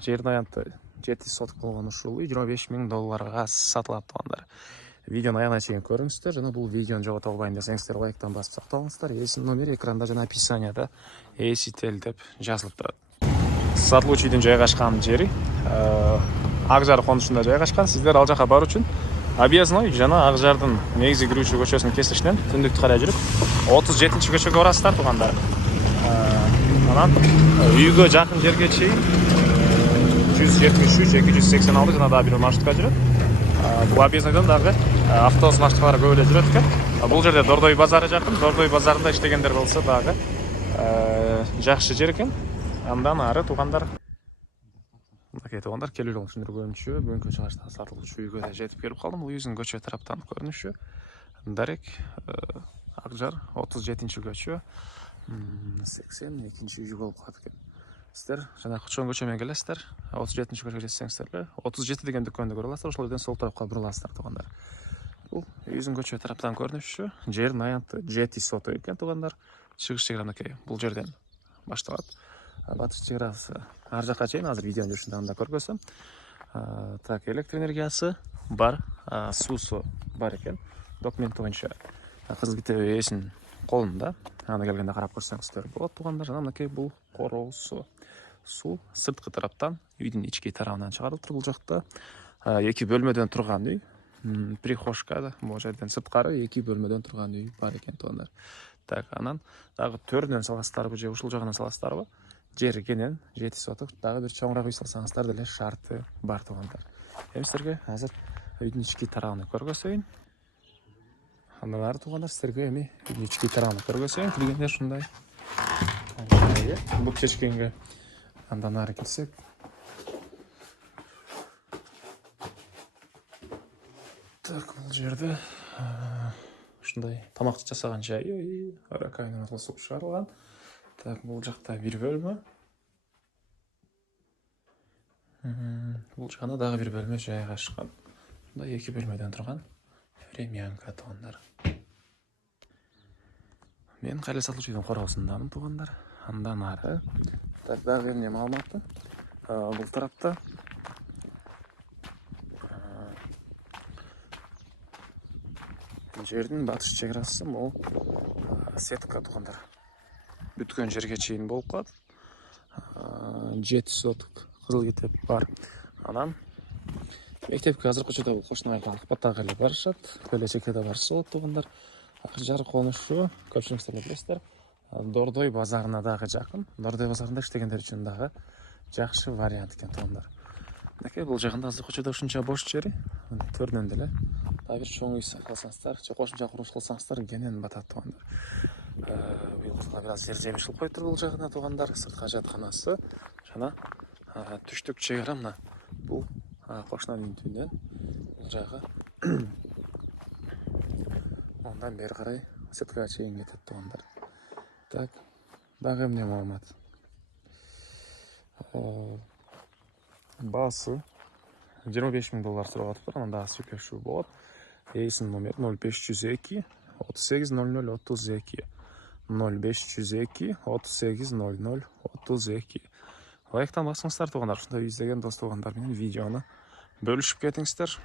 жердің аянты 7 сотық болған ушул үй $25,000 сатылат тугандар. Видеоны аяғына чейин көрүңүздөр жана бул видеону жогото албайын десеңиздер лайктан басып сактаңыздар. Эсин номер экранда жана описанияда эсител деп жазылып турат. Сатылуучу үйдүн жайгашкан жери Ак Жар конушунда жайгашкан. Сиздер ал жака баруу үчүн Объездной жана Ак Жардын негизи кирүүчү көчөсүнүн кесишинен түндүктү карай жүрүп 37-көчөгө барасыздар тугандар. Анан үйгө жакын жерге чейин 173-286 жана дагы бир маршрутка жүрөт. Бул Объезднойдон дагы автобус маршруткалары көп эле жүрөт экен. Бул жерде Дордой базары жакын. Дордой базарында иштегендер болсо дагы жакшы жер экен. Андан ары тугандар. Мынакей тугандар келүү түшүндүргөнчү бүгүнкү чыгышта сатылуучу үйгө да жетип келип калдым. Бул үйдүн көчө тараптан көрүнүшү. Дарек Ак Жар 37-көчө 82-үй болуп калат экен. Сиздер жана чоң көчө менен келесиздер. 37-көчөгө жетсеңиздер эле 37 деген дүкөндү көрө аласыздар. Ошол жерден сол тарапка буруласыздар тугандар. Бул үйдүн көчө тараптан көрүнүшү. Жердин аянты 7 соток экен тугандар. Чыгыш чегара мынакей бул жерден башталат. Батыш чегарасы ар жакка чейин азыр видеонун жүрүшүндө анда көргөзөм. Так, электр энергиясы бар, суусу бар экен. Документ боюнча кызыл китеп ээсинин колунда. Аны келгенде карап көрсөңүздөр болот тугандар. Жана мынакей бул короосу. Суу сырткы тараптан үйдүн ички тарабынан чыгарылып тур. Бул жакта 2 бөлмөдөн турган үй. Прихожка бул жерден сырткары 2 бөлмөдөн турган үй бар экен тугандар. Так, анан дагы төрүнөн саласыздарбы же ушул жагынан саласыздарбы? Жер кенен 7 соток, дагы бир чоңураак үй салсаңыздар деле шарты бар тугандар. Эми сиздерге азыр үйдүн ички тарабын көргөзөйүн. Андан ары тугандар сиздерге эми үйдүн ички тарабын көргөзөйүн. Киргенде ушундай бук чечкенге. Андан ары келсек, так, бул жерде ушундай тамак жасаган жайы, ракайнын суу чыгарылган. Так, бул жакта бир бөлмө. Бул жакта дагы бир бөлмө жайгашкан. Мындай 2 бөлмөдөн турган премиянка тугандар. Мен кайра сатылуучу үйдүн короосундамын тугандар. Андан ары так, дагы эмне маалыматы? Бул тарапта жердин батыш чегарасы могу сетка тугандар. Бүткөн жерге чейин болуп калат. 7 соток кызыл китеп бар. Анан мектепке азыр көчөдө бул кошуна баттагы эле барышат. Келечекте да барса болот тугандар. Ак Жар конушу көпчүлүктөр билесиздер. Дордой базарына дагы жакын. Дордой базарында иштегендер үчүн дагы жакшы вариант экен тугандар. Мынакей бул жагында азыр көчөдө ушунча бош жери. Төрүнөн деле дагы бир чоң үй салсаңыздар, же кошумча курулуш кылсаңыздар кенен батат тугандар. Быйыл бир аз жер жемишилип коюптур бул жагына тугандар. Сыртка жатканасы жана түштүк чегара мына бул кошунан үйдүнөн бул жагы андан бери карай сырткага чейин кетет тугандар. Так, дагы эмне маалымат? Баасы $25,000 сурап атыптыр. Анан дагы сүйлөшүү болот. Эсин номер 0502 3800 32 0502 3800 32. Лайктан басыңыздар тугандар. Ушундай издеген дос тугандар менен видеону бөлүшүп кетиңиздер.